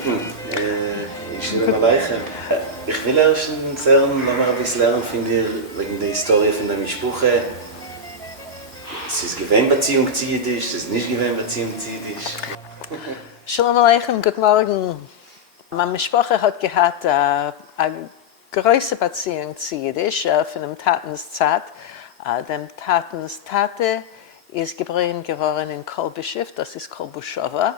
Gitten, ich will mal leichen. Ich will erstens lernen, noch mal ein bisschen lernen von dir, wegen der Historie von der Mischbuche. Es ist gewähnt Beziehung zu Jiddisch, es ist nicht gewähnt Beziehung zu Jiddisch. Shalom Aleichem, guten Morgen. Meine Sprache hat gehabt eine große Beziehung zu Jiddisch von dem Tatenszeit. Dem Tatensztate ist geboren geworden in Kolbischiff, das ist Kolbuschowa.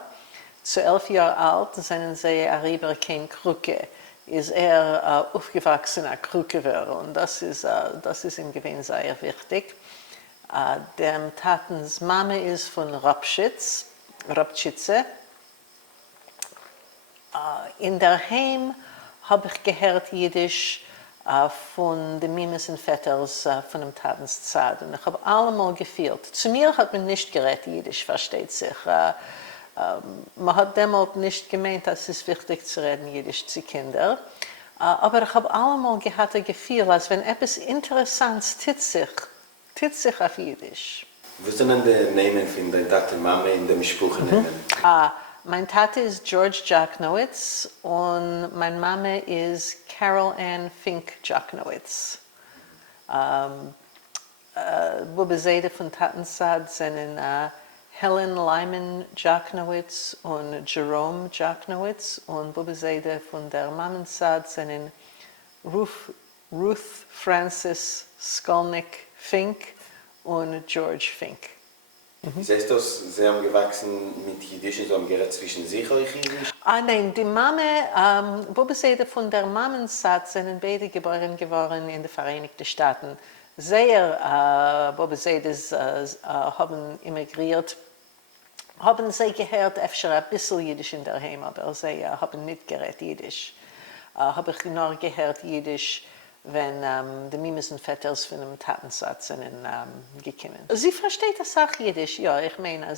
Zu 11 Jahren alt sind sie arriba kein Kruke. Ist aufgewachsen als Kruke und das ist ihm gewesen sehr wichtig. Dem Tatens Mama ist von Rapschitze. In der Heim habe ich gehört Jiddisch von den Mimes und Vetters von dem Tatenszeit. Und ich habe allemal gefühlt. Zu mir hat man nicht geredet Jiddisch, versteht sich. Man hat damals nicht gemeint, dass es wichtig zu reden Jiddisch zu Kindern. Aber ich habe allemal gehabt das Gefühl, als wenn etwas Interessantes tut sich auf Jiddisch. Was sind denn die Namen von deiner Tate und Mama in dem Spruch nehmen? Mein Tate ist George Jacknowitz und meine Mama ist Carol Ann Fink Jacknowitz. Bubeseide von Tatensad sind Helen Lyman Jacknowitz und Jerome Jacknowitz und Bubeseide von der Mamensad sind Ruth Francis Skolnick Fink und George Fink. Das heißt, Sie haben gewachsen mit Jiddisch und so haben geredet zwischen sich euch Jiddisch? Nein, die Mama, Bubeseide von der Mamensad sind beide geboren geworden in den Vereinigten Staaten. Bobeseides haben emigriert, haben sie gehört, öfter ein bisschen Jiddisch in der Heim, aber sie haben nicht geredet Jiddisch. Habe ich nur gehört Jiddisch, wenn die Mimes und Vetters von dem Tatensatz sind gekommen. Sie versteht das auch Jiddisch, ja, ich meine,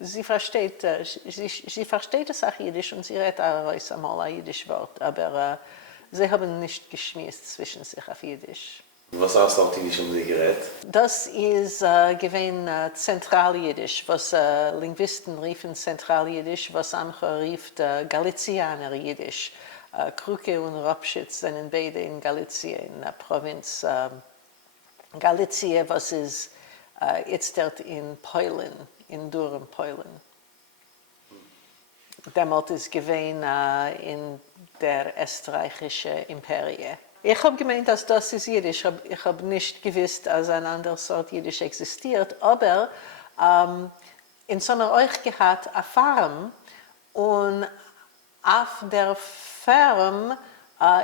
sie versteht das auch Jiddisch und sie redet auch einmal ein Jiddisch Wort, aber sie haben nicht geschmiert zwischen sich auf Jiddisch. Was hast du Jiddisch um sie geredet? Das ist gewesen Zentraljiddisch, was Linguisten riefen Zentraljiddisch, was andere rief Galizianer Jiddisch. Kruke und Rapschitz sind beide in Galizien, in der Provinz Galizien, was ist jetzt dort in Polen, in Durham, Polen. Damals ist gewesen in der österreichischen Imperie. Ich habe gemeint, dass das ist Jiddisch. Ich habe nicht gewusst, dass eine andere Sorte Jiddisch existiert, aber in Sommer euch gehabt eine Farm und auf der Farm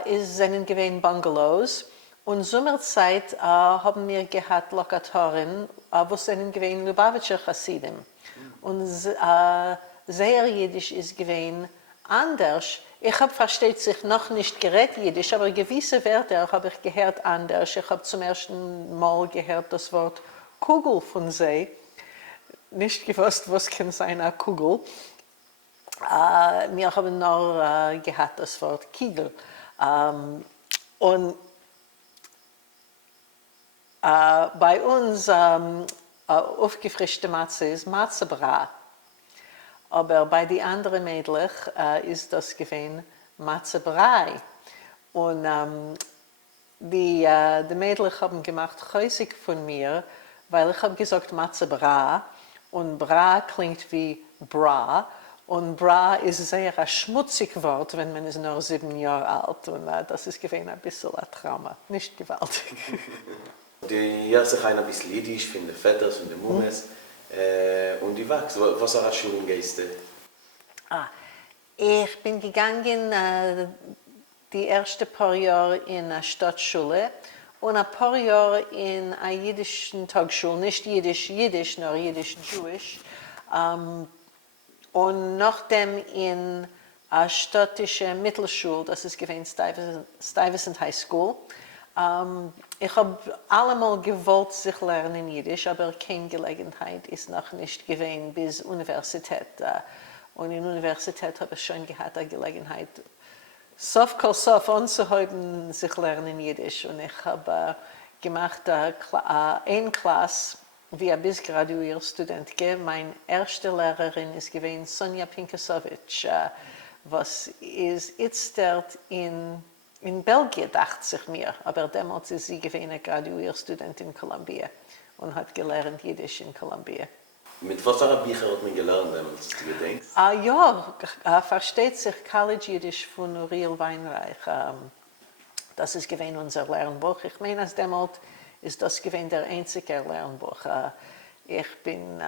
sind gewesen Bungalows und Sommerzeit haben wir gehabt Lokatoren, wo sind gewesen Lubavitcher Chassidim und sehr Jiddisch ist gewesen anders. Ich habe versteht sich noch nicht geredet Jiddisch, aber gewisse Wörter habe ich gehört anders. Ich habe zum ersten Mal gehört das Wort Kugel von sie. Nicht gewusst, was kann sein eine Kugel. Wir haben noch gehabt das Wort Kiegel. Und bei uns aufgefrischte Matze ist Matzebra. Aber bei den anderen Mädchen ist das gewesen Matzebrei. Und die Mädchen haben gemacht häusig von mir, weil ich habe gesagt Matzebra und Bra klingt wie Bra. Und Bra ist sehr ein schmutziges Wort, wenn man ist nur 7 Jahre alt. Und das ist gewesen ein bisschen ein Trauma, nicht gewaltig. Die hört sich ein bisschen Jiddisch von den Vetters und den Mumes. Und die wächst. Was hast du in Geiste? Ich bin gegangen die ersten paar Jahre in einer Stadtschule und ein paar Jahre in einer jüdischen Tagschule, nicht Jiddisch, nur Jiddisch-Jewish. Und nachdem in einer städtischen Mittelschule, das ist gewesen Stuyvesant High School, ich habe allemal gewollt sich lernen Jiddisch, aber keine Gelegenheit ist noch nicht gewesen bis Universität. Und in der Universität habe ich schon gehabt eine Gelegenheit, sof kol sof anzuhalten, sich lernen Jiddisch. Und ich habe gemacht eine Klasse wie bis Graduierstudent, meine erste Lehrerin ist gewesen Sonja Pinkasovic, was ist jetzt dort in Belgien, dachte sich mir, aber damals ist sie gewesen eine Graduierstudent in Kolumbien und hat gelernt Jiddisch in Kolumbien. Mit was für Bücher hat man gelernt, damals, du denkst? Ja, versteht sich College Jiddisch von Uriel Weinreich. Das ist gewesen unser Lernbuch. Ich meine, als damals ist das gewesen der einzige Lernbuch. Ich bin,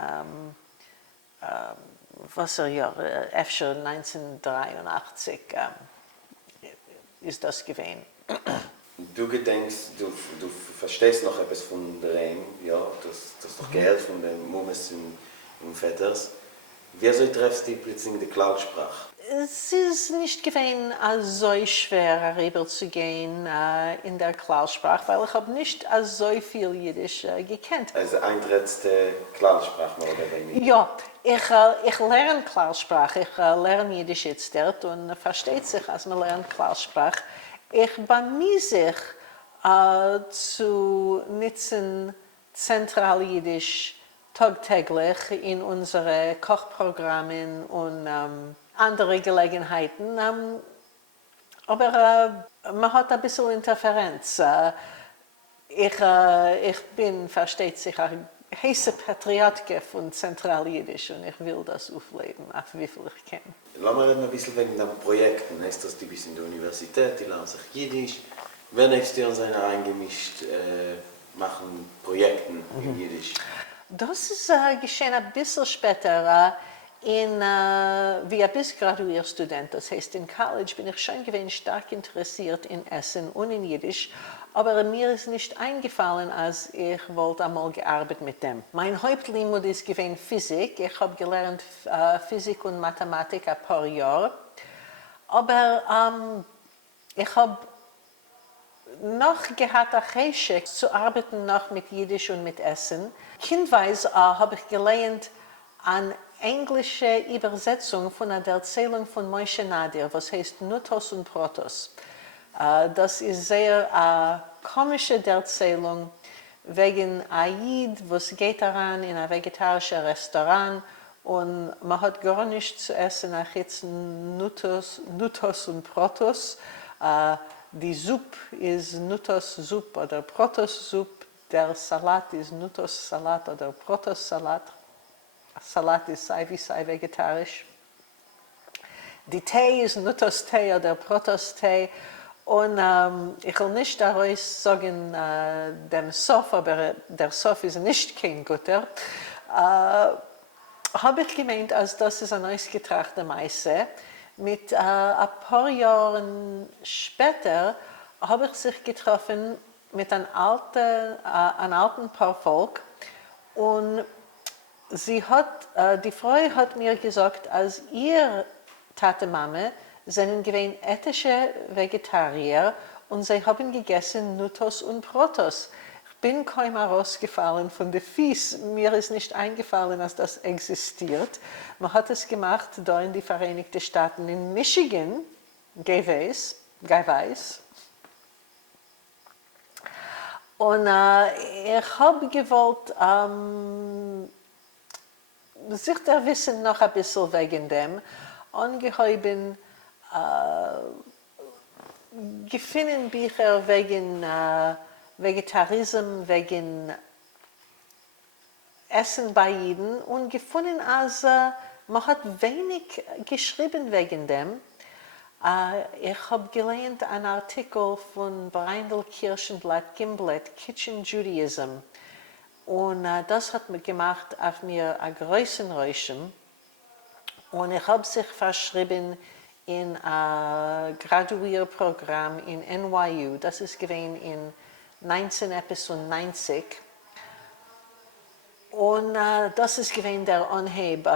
was Jahr, efter 1983 ist das gewesen. Du gedenkst, du verstehst noch etwas von der Reim, ja, das ist doch gehört von den Mummes und Vetters. Wieso treffst du plötzlich in die Klaudsprache? Es ist nicht gewesen, so schwer rüberzugehen in der Klaudsprache, weil ich habe nicht so viel Jiddisch gekannt. Also eintretste Klaudsprache mal bei mir. Ja, ich lerne Klaudsprache, ich lerne Jiddisch jetzt dort und versteht sich, als man lernt Klaudsprache. Ich bemühe sich zu nutzen Zentraljiddisch tagtäglich in unsere Kochprogrammen und andere Gelegenheiten. Aber man hat ein bisschen Interferenz. Ich bin, versteht sich, ein heißer Patriotke von Zentraljiddisch und ich will das aufleben, auch wie viel ich kann. Lass mal reden ein bisschen wegen den Projekten. Heißt das, die bist in der Universität, die lernen sich Jiddisch. Wer nächstes Jahr seine eingemischt machen Projekten in Jiddisch? Das ist geschehen ein bisschen später, wie ein bisschen Graduierstudent. Das heißt, in College bin ich schon gewesen stark interessiert in Essen und in Jiddisch, aber mir ist nicht eingefallen, als ich wollte einmal gearbeitet mit dem. Mein Hauptlimud ist gewesen Physik. Ich habe gelernt Physik und Mathematik ein paar Jahre, aber ich habe noch gehabt ein Geschick zu arbeiten noch mit Jiddisch und mit Essen. Kindweise habe ich gelernt an englische Übersetzung von einer Erzählung von Moshe Nadir, was heißt Nutos und Protos. Das ist sehr eine komische Erzählung wegen Aid, was geht daran in ein vegetarisches Restaurant und man hat gar nichts zu essen, nach jetzt Nutos und Protos. Die Suppe ist Nutos-Suppe oder Protos-Suppe, der Salat ist Nutos-Salat oder Protos-Salat. Salat ist sei wie sei vegetarisch. Die Tee ist Nutos-Tee oder Protos-Tee. Und ich will nicht daraus sagen, dem Sof, aber der Sof ist nicht kein guter. Habe ich gemeint, als das ist ein ausgetrachter Meise. Mit ein paar Jahren später habe ich sich getroffen mit einem alten Paar Volk und die Frau hat mir gesagt, als ihr Tate Mama sind gewesen ethische Vegetarier und sie haben gegessen Nutos und Protos. Ich bin kaum herausgefallen von den Fies. Mir ist nicht eingefallen, dass das existiert. Man hat es gemacht da in die Vereinigten Staaten, in Michigan, Geiweiß. Und ich habe gewollt, sich da wissen noch ein bisschen wegen dem, angeheuben, gefunden Bücher wegen Vegetarismus, wegen Essen bei Jeden und gefunden, als man hat wenig geschrieben wegen dem. Ich habe gelernt einen Artikel von Breindl Kirchenblatt Gimblet, Kitchen Judaism. Und das hat mir gemacht auf mir ein großen Räuschen. Und ich habe sich verschrieben in ein Graduierprogramm in NYU. Das ist gewesen in 1990. Und das ist gewesen der Anheb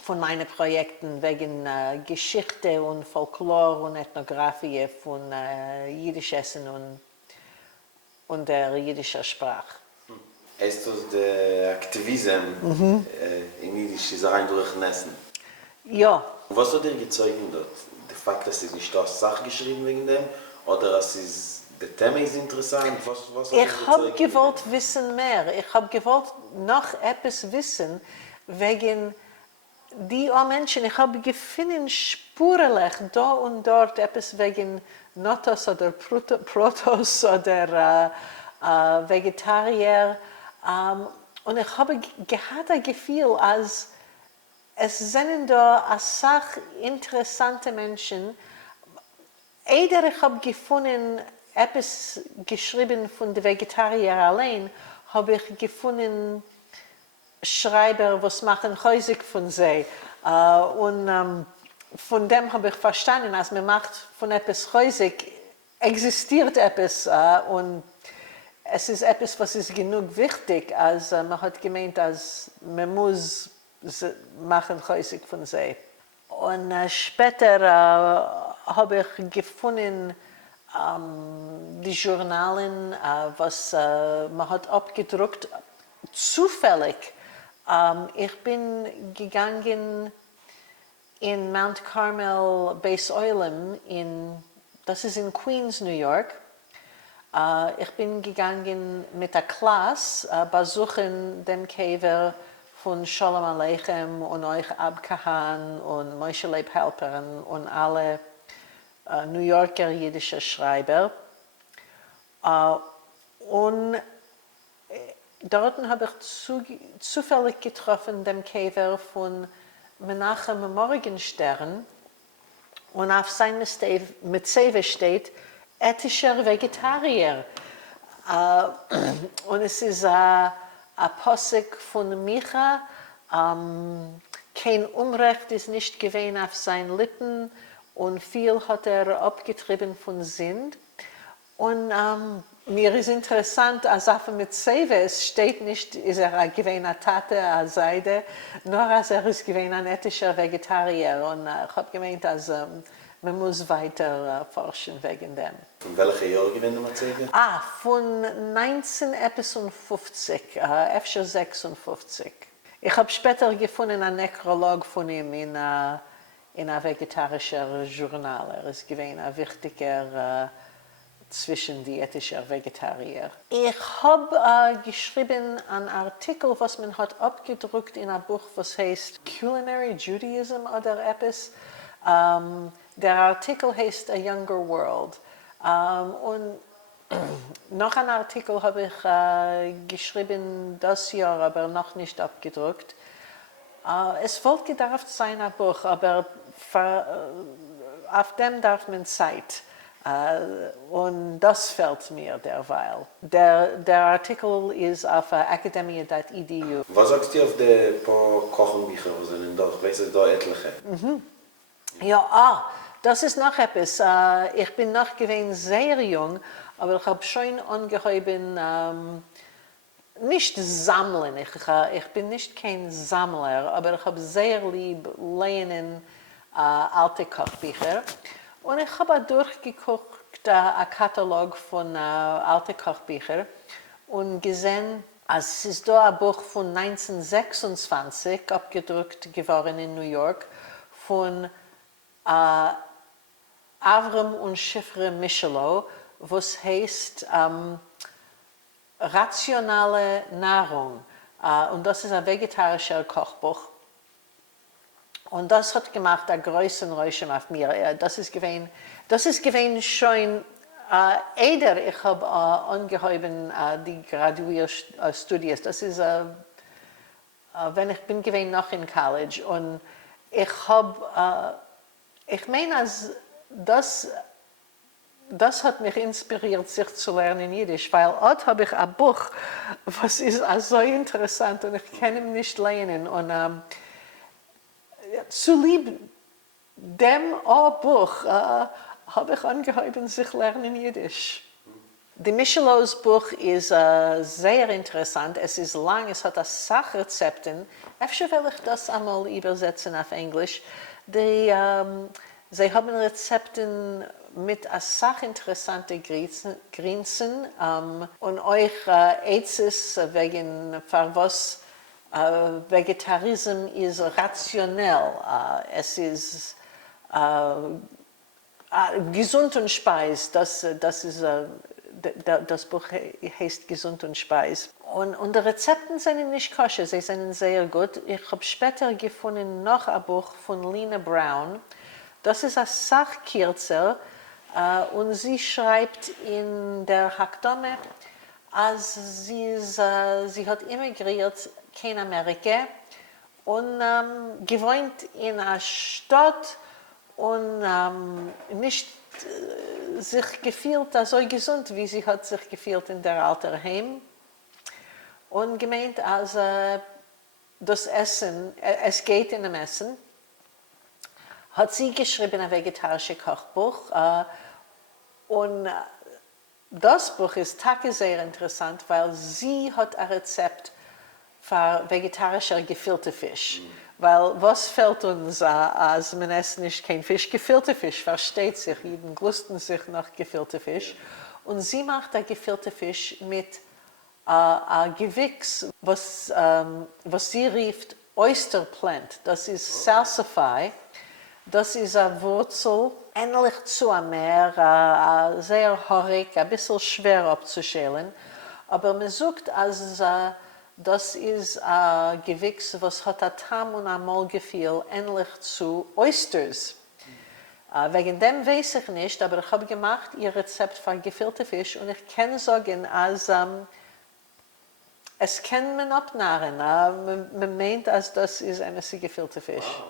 von meinen Projekten wegen Geschichte und Folklore und Ethnographie von Jiddisch Essen und der jiddischen Sprache. Ist das der Aktivismus in Jiddisch ist rein durch Essen? Ja. Was hat dir gezeugt dort? Der Fakt, dass es nicht das Sache geschrieben wegen dem oder dass es Der Thema ist interessant. Was Ich habe gewollt wissen mehr. Ich habe gewollt noch etwas wissen wegen die Menschen. Ich habe gefunden spurlich da und dort etwas wegen Notos oder Protos oder Vegetarier. Und ich habe gehabt das Gefühl, als es sind da interessante Menschen. Eider ich habe gefunden, etwas geschrieben von den Vegetarier allein, habe ich gefunden, Schreiber, was machen häusig von sie. Und von dem habe ich verstanden, als man macht von etwas häusig, existiert etwas und es ist etwas, was ist genug wichtig, als man hat gemeint, als man muss machen häusig von sie. Und später habe ich gefunden, die Journalen, was man hat abgedruckt, zufällig. Ich bin gegangen in Mount Carmel, Base Oilem, das ist in Queens, New York. Ich bin gegangen mit der Klasse, besuchen den Käfer von Shalom Aleichem und euch Abkahan und Moshe Leib Halpern und alle New Yorker jüdische Schreiber. Und dort habe ich zufällig getroffen den Käfer von Menachem Morgenstern und auf seinem Mitzvah steht ethischer Vegetarier. Und es ist ein Posek von Micha. Kein Unrecht ist nicht gewesen auf seinen Lippen und viel hat abgetrieben von Sinn. Und mir ist interessant, als auf mit Seve, es steht nicht, ist ein gewähner Tate, eine Seide, nur als ist gewesen ein ethischer Vegetarier. Und ich habe gemeint, dass man muss weiter forschen wegen dem. Von welcher Jahr gewinnt man Seve? Von 1950, FScher 56. Ich habe später gefunden einen Nekrolog von ihm in einem vegetarischen Journal. Er ist gewesen ein wichtiger zwischen die ethischen Vegetarier. Ich habe geschrieben einen Artikel, was man hat abgedruckt in einem Buch, was heißt Culinary Judaism oder etwas. Der Artikel heißt A Younger World. Und noch einen Artikel habe ich geschrieben das Jahr, aber noch nicht abgedruckt. Es wollte gedacht sein ein Buch, aber auf dem darf man Zeit. Und das fällt mir derweil. Der Artikel ist auf academia.edu. Was sagst du auf die paar Kochenbücher, die sind da? Ich weiß, da etliche. Ja, das ist noch etwas. Ich bin noch gewesen sehr jung, aber ich habe schon angehoben, nicht sammeln. Ich bin nicht kein Sammler, aber ich habe sehr lieb lernen alte Kochbücher. Und ich habe durchgeguckt, einen Katalog von alten Kochbüchern und gesehen, es ist da ein Buch von 1926 abgedruckt geworden in New York von Avram und Shifre Michelot, was heißt rationale Nahrung. Und das ist ein vegetarischer Kochbuch. Und das hat gemacht einen größeren Räuschen auf mir. Das ist gewesen schon, ich habe angehoben die Graduierstudien. Das ist, wenn ich bin gewesen noch in College. Und ich meine, das hat mich inspiriert, sich zu lernen Jiddisch, weil dort habe ich ein Buch, was ist so interessant und ich kann ihn nicht lernen. Und zu lieb dem Buch habe ich angehoben, sich lernen Jiddisch. Die Michelots Buch ist sehr interessant. Es ist lang, es hat Sachrezepten. Vielleicht will ich das einmal übersetzen auf Englisch. Sie haben Rezepten mit sachinteressanten Grenzen und euch Ätzes wegen was Vegetarismus ist rationell. Es ist Gesund und Speis, das ist, das Buch heißt Gesund und Speis. Und die Rezepten sind nicht koscher, sie sind sehr gut. Ich habe später gefunden noch ein Buch von Lena Brown. Das ist ein Sachkürzer und sie schreibt in der Hakdome, als sie hat emigriert in Amerika und gewohnt in einer Stadt und nicht sich gefühlt so gesund, wie sie hat sich gefühlt in der Altersheim. Und gemeint, als das Essen, es geht in dem Essen, hat sie geschrieben ein vegetarisches Kochbuch. Und das Buch ist sehr interessant, weil sie hat ein Rezept für vegetarischer gefüllter Fisch. Weil was fällt uns, als man isst nicht kein Fisch? Gefüllter Fisch, versteht sich, jeden glusten sich nach gefüllter Fisch. Und sie macht der gefüllter Fisch mit ein Gewächs, was sie rief Oyster Plant. Das ist Salsify. Das ist eine Wurzel, ähnlich zu einem Meer, sehr haarig, ein bisschen schwer abzuschälen. Aber man sagt, als das ist ein Gewächs, was hat ein Tam und ein Mahlgefühl ähnlich zu Oysters. Wegen dem weiß ich nicht, aber ich habe gemacht ihr Rezept für gefüllten Fisch und ich kann sagen, als es kann man abnahren. Man meint, als das ist ein gefüllter Fisch.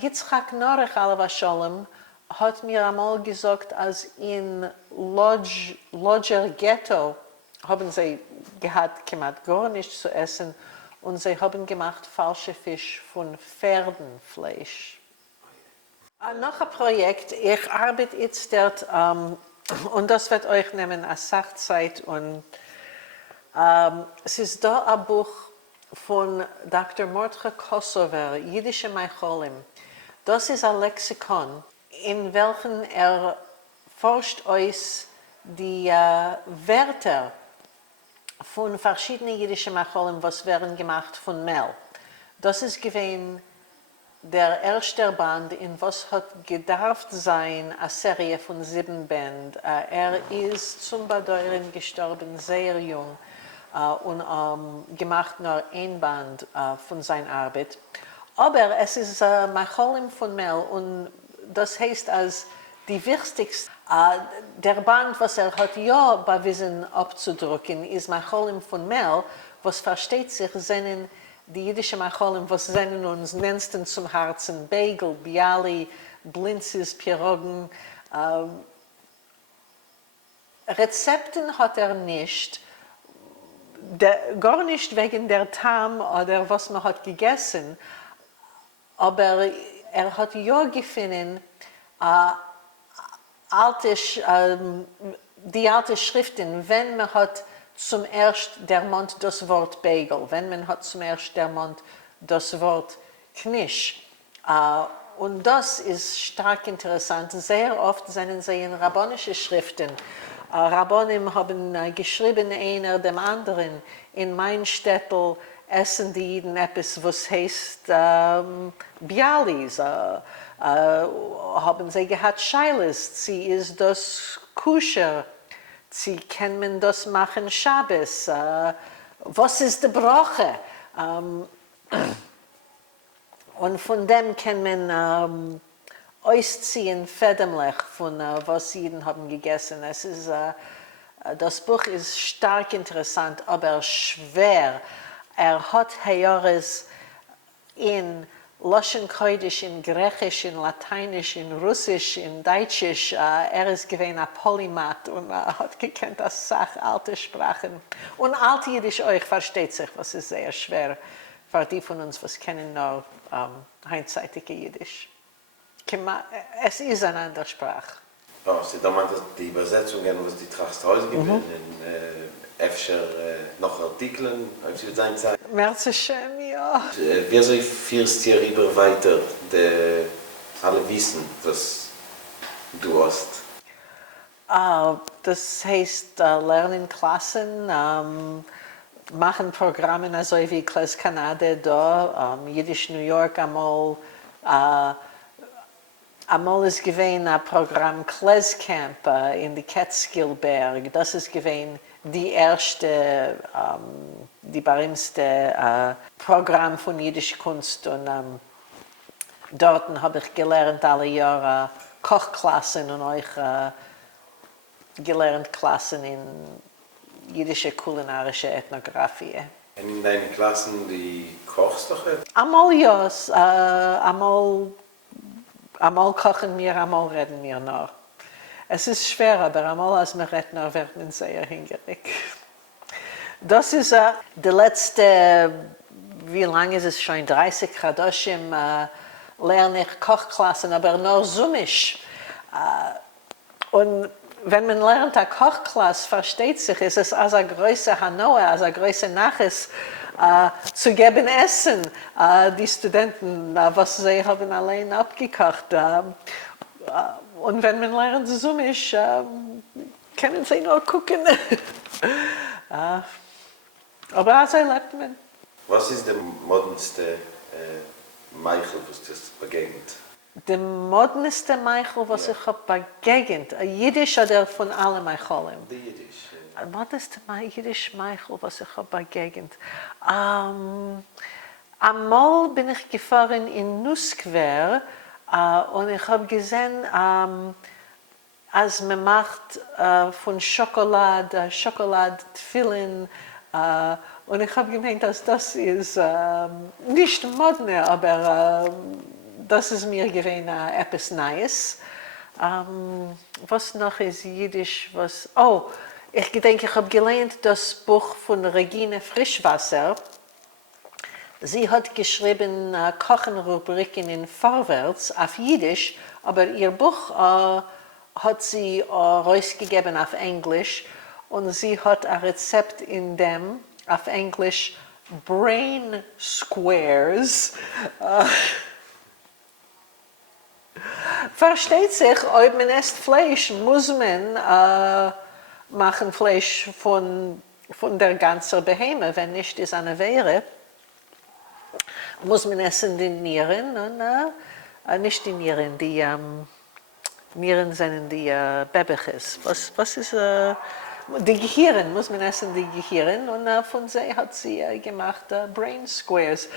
Yitzchak Norach Alav Shalom hat mir einmal gesagt, als in Lodger Ghetto haben sie gehabt, gar nichts zu essen und sie haben gemacht falsche Fisch von Pferdenfleisch. Noch ein Projekt, ich arbeite jetzt dort und das wird euch nehmen als Sachzeit und es ist da ein Buch von Dr. Mordechai Kosover, Jüdische Meicholim. Das ist ein Lexikon, in welchem forscht euch die Wörter von verschiedenen jüdischen Meicholim, was werden gemacht von Mehl. Das ist gewesen der erste Band, in was hat gedarft sein, eine Serie von 7 Bänden. Ist zum Badeuren gestorben, sehr jung. Und gemacht nur ein Band von seiner Arbeit. Aber es ist Macholim von Mel und das heißt als die wichtigste, der Band, was hat ja bewiesen abzudrucken, ist Macholim von Mel, was versteht sich, sind die jüdischen Macholim, was sind uns nennsten zum Herzen, Bagel, Bialy, Blinzes, Pierogen. Rezepten hat nicht, gar nicht wegen der Tam oder was man hat gegessen, aber hat ja gefunden, die alte Schriften, wenn man hat zum ersten der Mund das Wort Bagel, wenn man hat zum ersten der Mund das Wort Knisch. Und das ist stark interessant. Sehr oft sind sie in rabbinische Schriften. Rabbonim haben geschrieben, einer dem anderen. In mein Städtel essen die Jiden etwas, was heißt Bialis. Haben sie gehabt Scheiles. Sie ist das Kuscher. Sie können das machen Schabbos. Was ist die Brache? Und von dem kann man ausziehen, Fedemlech, von was Jeden haben gegessen. Das Buch ist stark interessant, aber schwer. Hat Heyoris in Lashon Kodesh, in Griechisch, in Lateinisch, in Russisch, in Deutschisch. Ist gewesen ein Polymath und hat gekannt als alte Sprachen. Und Altjiddisch euch versteht sich, was ist sehr schwer für die von uns, was kennen nur einseitige Jiddisch. Es ist eine andere Sprache. Oh, Sie damals die Übersetzungen, was die Trachthäuser gewinnen, öfter noch Artikeln, auf Sie sein Zeit. Merci schön, ja. Wie soll ich führst hier über weiter, alle wissen, dass du hast? Das heißt, lernen Klassen, machen Programme, also wie Klasse Kanada da, Jiddisch New York einmal, Einmal ist gewesen ein Programm Klescamp in die Catskillberg. Das ist gewesen die erste, die berühmteste Programm von jüdischer Kunst. Und dort habe ich gelernt alle Jahre Kochklassen und euch gelernt Klassen in jüdische kulinarische Ethnographie. Und in deinen Klassen, die kochst du heute? Einmal ja, einmal kochen wir, einmal reden wir noch. Es ist schwer, aber einmal als wir reden, wird man sehr hingerichtet. Das ist die letzte, wie lange ist es schon, 30 Chadoshim, lerne ich Kochklassen, aber nur Sumisch. Und wenn man lernt eine Kochklasse, versteht sich, ist es als eine große Hanoa, als eine große Nachricht, zu geben Essen. Die Studenten, was sie haben allein abgekocht. Und wenn man lernt Sumisch, können sie nur gucken. Aber also lernt man. Was ist der modernste Meichel, was du begegnet? Der modernste Meichel, was ich habe begegnet, Jiddisch oder von allen Meichelim? Die Jiddisch. Der modernste Jiddisch Meichel, was ich habe begegnet. Einmal bin ich gefahren in Nuskwer und ich habe gesehen, als man macht von Schokolade, Schokoladtfilin, und ich habe gemeint, dass das ist nicht modern, aber das ist mir gewesen etwas Neues. Was noch ist Jiddisch? Ich denke, ich habe gelernt das Buch von Regine Frischwasser. Sie hat geschrieben Kochenrubriken in Vorwärts auf Jiddisch, aber ihr Buch hat sie rausgegeben auf Englisch und sie hat ein Rezept in dem auf Englisch Brain Squares. Versteht sich, ob man isst Fleisch, muss man machen Fleisch von der ganzen Behemoth, wenn nicht ist eine Wehre. Muss man essen die Nieren und nicht die Nieren, die Nieren sind die Bebeches. Was ist die Gehirn, muss man essen die Gehirn und von sie hat sie gemacht Brain Squares.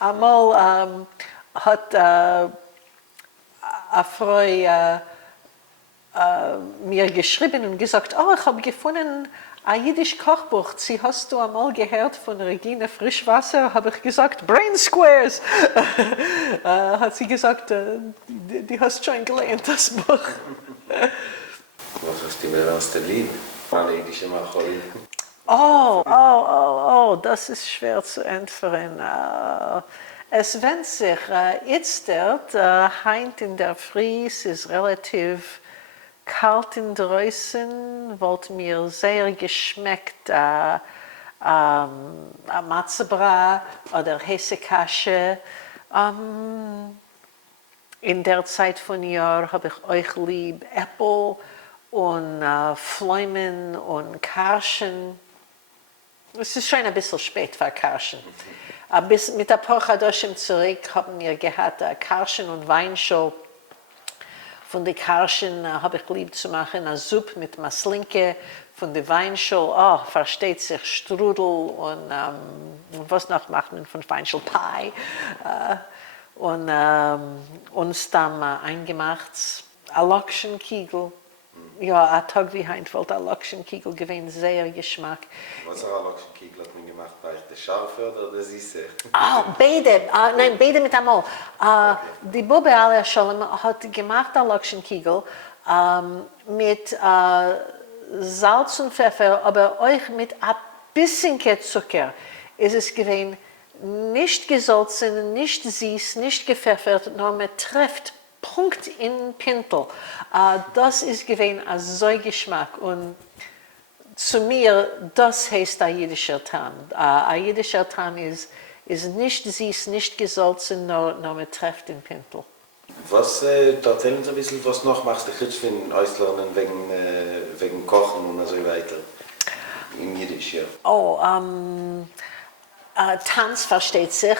Einmal hat eine Frau mir geschrieben und gesagt, ich habe gefunden ein jüdisches Kochbuch. Sie hast du einmal gehört von Regine Frischwasser? Habe ich gesagt, Brain Squares. Hat sie gesagt, die hast schon gelernt, das Buch. Was hast du mir aus der Liebe? Alle jüdische Macholim. Das ist schwer zu entfernen. Es wendet sich jetzt heint in der Früh, es ist relativ kalt in draußen, wollte mir sehr geschmeckt Matzebra oder Häsekasche. In der Zeit von Jahr habe ich euch lieb Äpfel und Pflaumen und Karschen. Es ist schon ein bisschen spät für Karschen. Bis mit der Porchadoshim zurück haben wir gehabt Karschen und Weinschau. Von den Karschen habe ich lieb zu machen, eine Suppe mit Maslinke. Von der Weinschau, versteht sich, Strudel und was noch macht man von Weinschau? Pie. Und uns dann eingemacht, ein Lokschenkegel. Ja, ein Tag wie heute wollte ein Lokschenkegel gewinnt, sehr Geschmack. Was für ein Lokschenkegel hat man gemacht? War der scharfe oder der süße? Beide. Nein, beide mit einmal. Okay. Die Bube Alia Sholem hat gemacht ein Lokschenkegel mit Salz und Pfeffer, aber euch mit ein bisschen Zucker. Es ist gewesen nicht gesalzen, nicht süß, nicht gepfeffert, nur man trifft Punkt in Pintel. Das ist gewesen ein so Geschmack und zu mir, das heißt ein jüdischer Tam. Ein jüdischer Tam ist nicht süß, nicht gesalzen, nur man trifft in Pintel. Was, erzählen Sie ein bisschen, was noch machst du jetzt für ein Auslernen wegen Kochen und so weiter? Im Jiddisch, ja. Tanz versteht sich.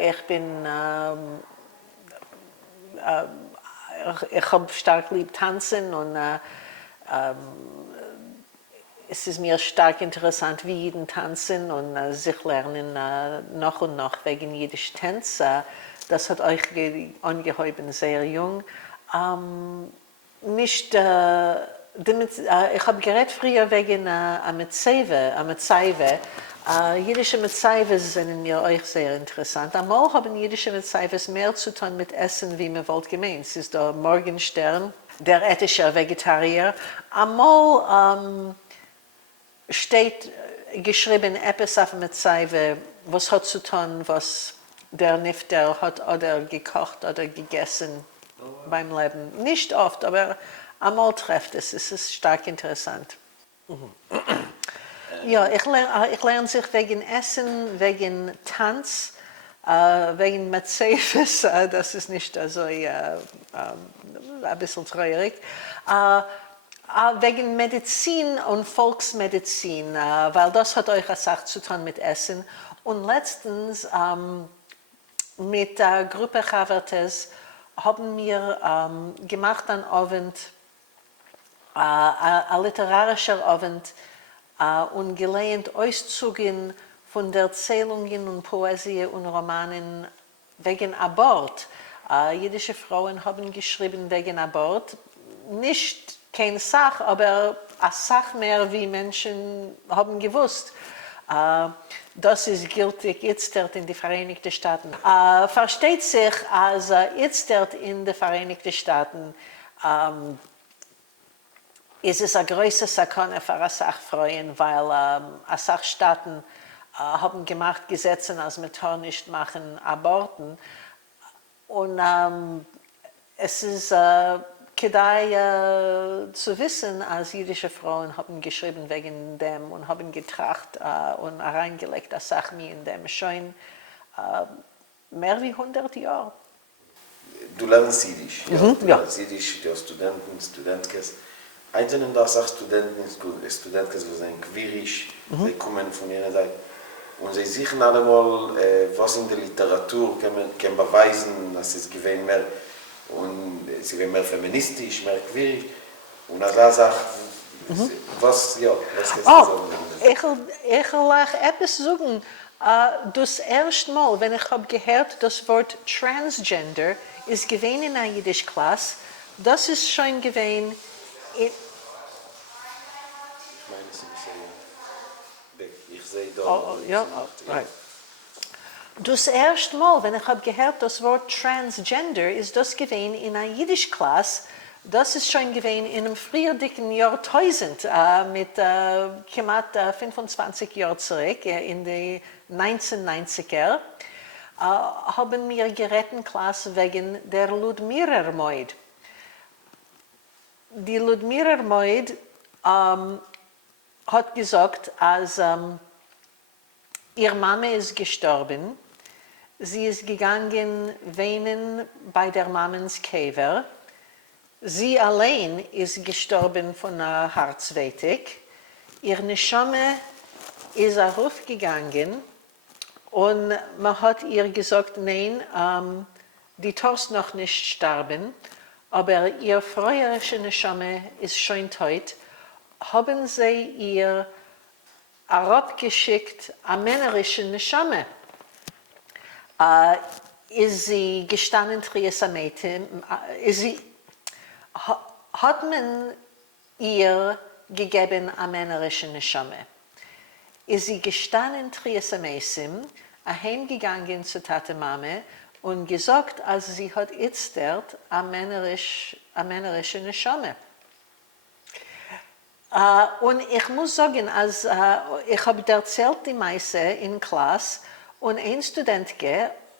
Ich bin ich habe stark lieb tanzen und es ist mir stark interessant, wie jeden tanzen und sich lernen noch und noch wegen jüdisch Tänze. Das hat euch angehäuben sehr jung. Nicht, ich habe geredet früher wegen Metzaive. Jüdische Metzaive sind mir euch sehr interessant. Einmal haben jüdische Metzaives mehr zu tun mit Essen, wie man wollt gemeint. Es ist der Morgenstern, der ethische Vegetarier. Einmal steht geschrieben etwas auf Metzaive, was hat zu tun, was der Nifter hat oder gekocht oder gegessen beim Leben. Nicht oft, aber einmal trifft es. Es ist stark interessant. Ja, ich lerne sich wegen Essen, wegen Tanz, wegen Metzaives, das ist nicht so ein bisschen traurig. Wegen Medizin und Volksmedizin, weil das hat euch eine Sache zu tun mit Essen. Und letztens mit der Gruppe Chavertes haben wir gemacht einen Abend, ein literarischer Abend, und gelernt Auszüge von der Erzählungen und Poesie und Romanen wegen Abort. Jüdische Frauen haben geschrieben wegen Abort. Nicht keine Sache, aber eine Sache mehr, wie Menschen haben gewusst. Das ist gültig jetzt in den Vereinigten Staaten. Versteht sich, als jetzt in den Vereinigten Staaten ist es eine große Sakone für eine Sachfrauen, weil eine Sachstaaten haben gemacht Gesetze, als wir nicht machen Aborten. Und es ist Kedai zu wissen, als jüdische Frauen haben geschrieben wegen dem und haben getracht und reingelegt, das sagt mir in dem schon mehr wie 100 Jahre. Du lernst Jiddisch, Ja. Jiddisch, die Studenten, Studentkes. Einzelne das auch Studenten, Studentkes, die sind quirisch, die kommen von ihrer Seite. Und sie sehen allemal, was in der Literatur kann beweisen, dass es gewähnt mehr. Und sie werden mehr feministisch, mehr queer. Und als er sagt, was kannst du sagen? Ich will etwas sagen. Das erste Mal, wenn ich habe gehört, das Wort Transgender ist gewesen in einer Jiddisch-Klasse, das ist schon gewesen in... Ich sehe da... Right. Das erste Mal, wenn ich habe gehört, das Wort Transgender, ist das gewesen in einer Jiddisch-Klasse. Das ist schon gewesen in einem früheren Jahrtausend, mit knapp 25 Jahren zurück, in die 1990er, haben wir geredet Klasse wegen der Ludmirer Moid. Die Ludmirer Moid hat gesagt, als ihre Mama ist gestorben. Sie ist gegangen weinen bei der Mamens Käfer. Sie allein ist gestorben von einer Herzweitig. Ihr Neshama ist aufgegangen und man hat ihr gesagt, nein, die darfst noch nicht sterben, aber ihr früherische Neshama ist schon tot. Haben sie ihr herabgeschickt, eine männerische Neshama. Ist sie gestanden, hat man ihr gegeben, eine männerische Neshama. Ist sie gestanden, heimgegangen zu Tate Mame und gesagt, als sie hat jetzt eine männerische Neshama. Und ich muss sagen, als ich habe erzählt die Meise in Klasse und ein Student,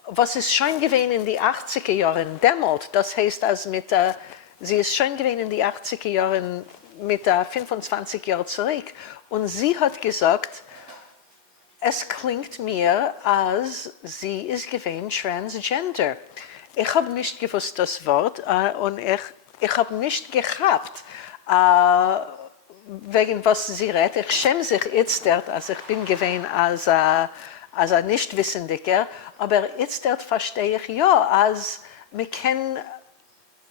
was ist schon gewesen in die 80er Jahren dämmelt, das heißt, als sie ist schon gewesen in die 80er Jahren mit 25 Jahren zurück und sie hat gesagt, es klingt mir, als sie ist gewesen Transgender. Ich habe nicht gewusst das Wort und ich habe nicht gehabt, wegen was sie redet. Ich schäme sich jetzt, als ich bin gewesen als ein Nichtwissendiger, aber jetzt verstehe ich, ja, als wir können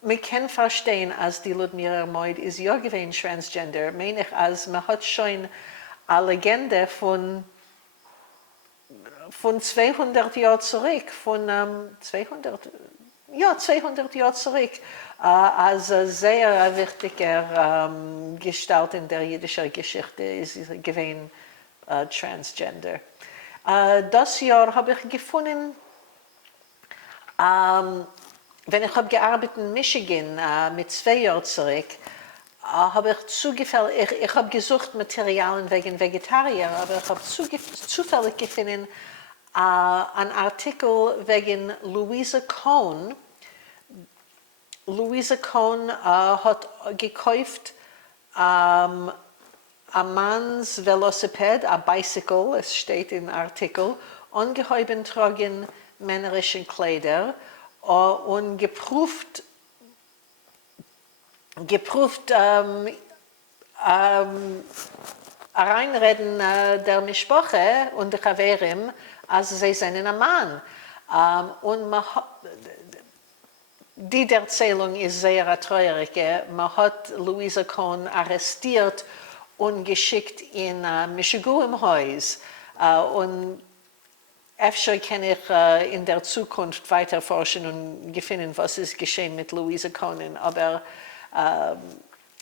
man kann verstehen, als die Ludmila Moid ist ja gewesen transgender, meine ich, als man hat schon eine Legende von 200 Jahren zurück, von 200 Jahre zurück, als sehr wichtiger Gestalt in der jüdischen Geschichte ist gewesen transgender. Das Jahr habe ich gefunden, wenn ich habe gearbeitet in Michigan mit 2 Jahren zurück, habe ich habe gesucht Materialien wegen Vegetarier, aber ich habe zufällig gefunden einen Artikel wegen Louisa Cohn. Louisa Cohn hat gekauft ein Manns Velociped, ein Bicycle, es steht im Artikel, ungeheuben tragen männerischen Kleider und geprüft reinreden der Mischproche und der Chaverim, also sie sind ein Mann. Und die Erzählung ist sehr traurig. Man hat Louisa Cohn arrestiert und geschickt in Michigan im Haus. Und öfter kann ich in der Zukunft weiter forschen und finden, was ist geschehen mit Louisa Cohn. Aber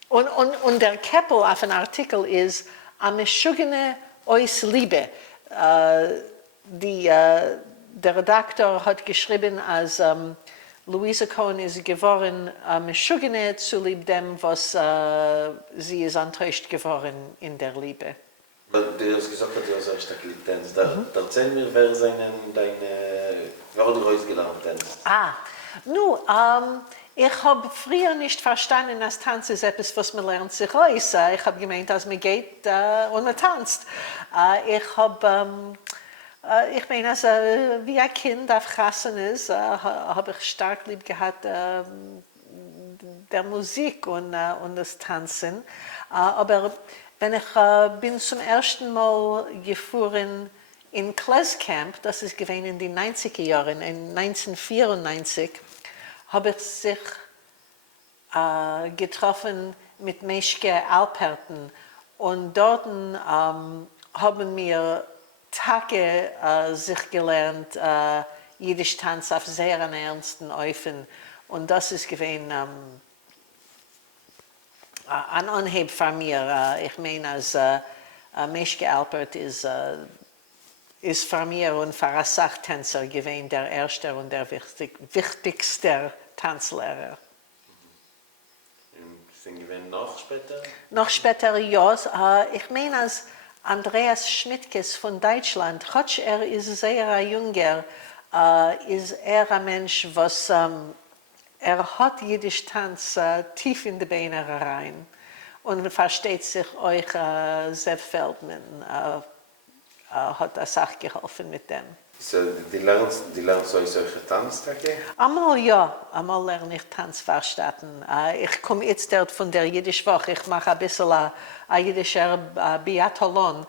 und der Kapitel auf dem Artikel ist "Am Mischugene eus Liebe". Der Redakteur hat geschrieben, als Louisa Cohn ist geworden Mischugene zu lieb dem, was sie ist enttäuscht geworden in der Liebe. Du hast gesagt, dass du so stark geliebt hast. Erzähl mir, wer hat du rausgelernt hast. Ich habe früher nicht verstanden, dass Tanz ist etwas, was man lernt sich aus. Ich habe gemeint, dass man geht und man tanzt. Ich meine, also, wie ein Kind aufgewachsen ist, habe ich stark lieb gehabt der Musik und das Tanzen. Aber wenn ich bin zum ersten Mal gefahren in Kleskamp, das ist gewesen in den 90er Jahren, in 1994, habe ich sich getroffen mit Meschke Alperten und dort haben wir Tage sich gelernt, Jiddisch Tanz auf sehr ernsten Öfen und das ist gewesen ein Anheb von mir. Ich meine, als Meschke Alpert ist für mir und für einen Sachtänzer gewesen der erste und der wichtigste Tanzlehrer. Sind gewesen noch später? Noch später, ja. Ich meine, als Andreas Schmidtkes von Deutschland, trotz ist sehr jünger, ist ein Mensch, was hat Jiddisch Tanz tief in die Beine rein und versteht sich euch, Sepp Feldman hat das auch geholfen mit dem. So, die lernst solche Tanztage? Einmal lerne ich Tanz verstanden. Ich komme jetzt dort von der Jiddisch-Woche, ich mache ein bisschen ein jüdischer Biathlon.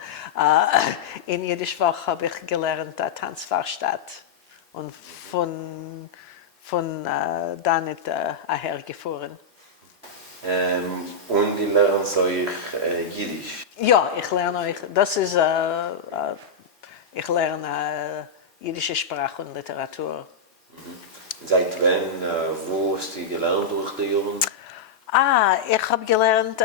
In Jiddisch-Woche habe ich gelernt Tanz verstanden und von da nicht hergefahren. Und die lernen euch Jiddisch? Ja, ich lerne euch, ich lerne jiddische Sprache und Literatur. Seit wann, wo hast du gelernt durch die Jungen? Ich habe gelernt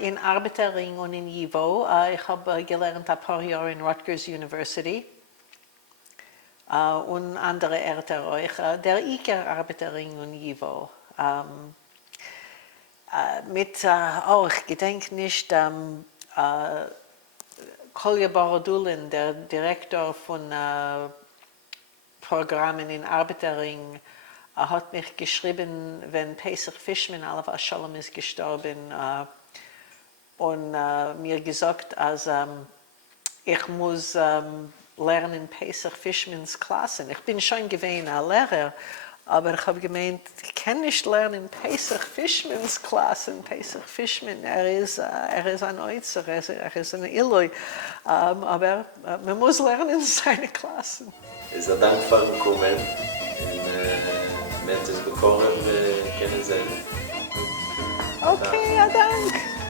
in Arbeiterring und in Yivo. Ich habe gelernt ein paar Jahre in Rutgers University. Und andere Ältere euch. Der Iker Arbeiterring und Yivo. Ich gedenke nicht, Kolja Borodulin, der Direktor von Programmen in Arbeiterring, hat mich geschrieben, wenn Pesach Fishman, Alav Shalom, ist gestorben, und mir gesagt, als ich muss lernen Pesach Fishmans Klassen. Ich bin schon gewesen ein Lehrer, aber ich habe gemeint, ich kann nicht lernen Pesach Fishmans Klassen. Pesach Fishman, er ist ein Oizer, er ist ein Illoi, aber man muss lernen seine Klassen. Es ist ein dankbarer Kommen. Met het bekoren Danke, dasselbe. Okay, ja, danke.